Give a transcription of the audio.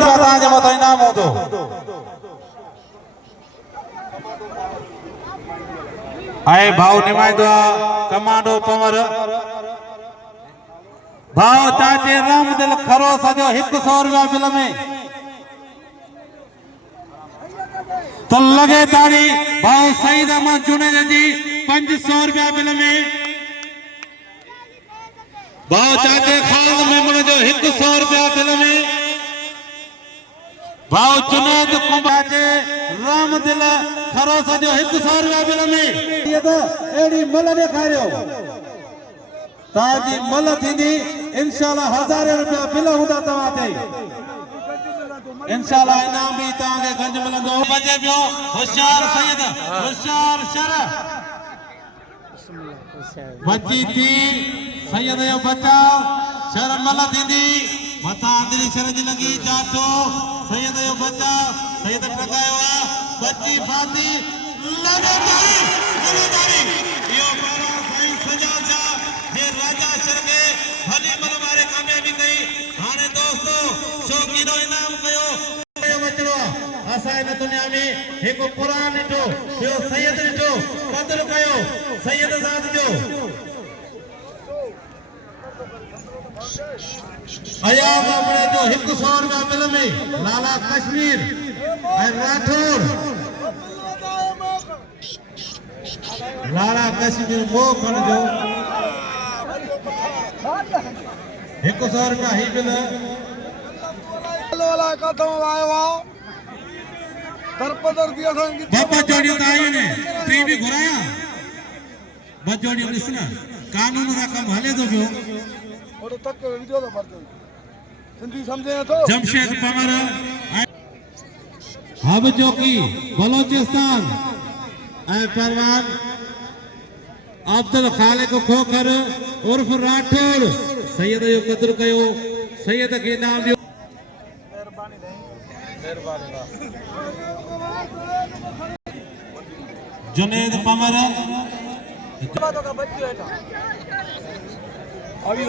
तव्हांजे मथां इनाम हूंदो। ऐं भाउ निमाईंदो आहे कमांडो पंवर भाउ चाचे रामदिल खरो सॼो 100 रुपया बिल में तो लगे ताड़ी भाउ सईद अहमद जुनेद जी 500 रुपया बिल में भाउ चाचे खालिद मेमन जो 100 रुपया बिल में भाउ जुनेद कुंभाचे रामदिल खरो सॼो 100 रुपया बिल में ये तो एड़ी मल ॾेखारियो ताजी मल थींदी इंशाल्लाह 1000 रुपया बिल हूंदा तव्हां ते इंशाल्लाह इनाम भी तव्हांखे गंज मिलंदो। बजे पियो होशियार सैयद होशियार शर बची थी सैयद जो बचा शर मल थींदी मथा अंदरी शर जी लगी जातो सैयद जो बचा सैयद टकायो आहे बची फाती लगातार यो बारा साईं सजा जा जे राजा शर के भली मल मारे कामयाबी कई हाने दोस्तों शौकीनो इनाम कयो बचड़ो असां इन दुनिया में एक कुरान ॾिठो ॿियो सैयद ॾिठो क़दर कयो सैयद ज़ात जो अयाब अपने जो 100 रुपया बिल में लाला कश्मीर ऐं राठौर लाला कश्मीर मोखन जो 100 रुपया ही बिल वाला कदम आयो दरपदर दिया संगीत बाबा जोड़ी ताई ने ती भी घुराया बस जोड़ी लिसना कानून का काम हले तो पियो और तक वीडियो तो पड़ते सिंधी समझे तो जमशेद पंवर हब चौकी बलोचिस्तान ऐं परवान अब्दुल खालिक खोखर उर्फ राठौर सैयद जो कदर कयो सैयद के नाम दियो जुनेद पंवर अभी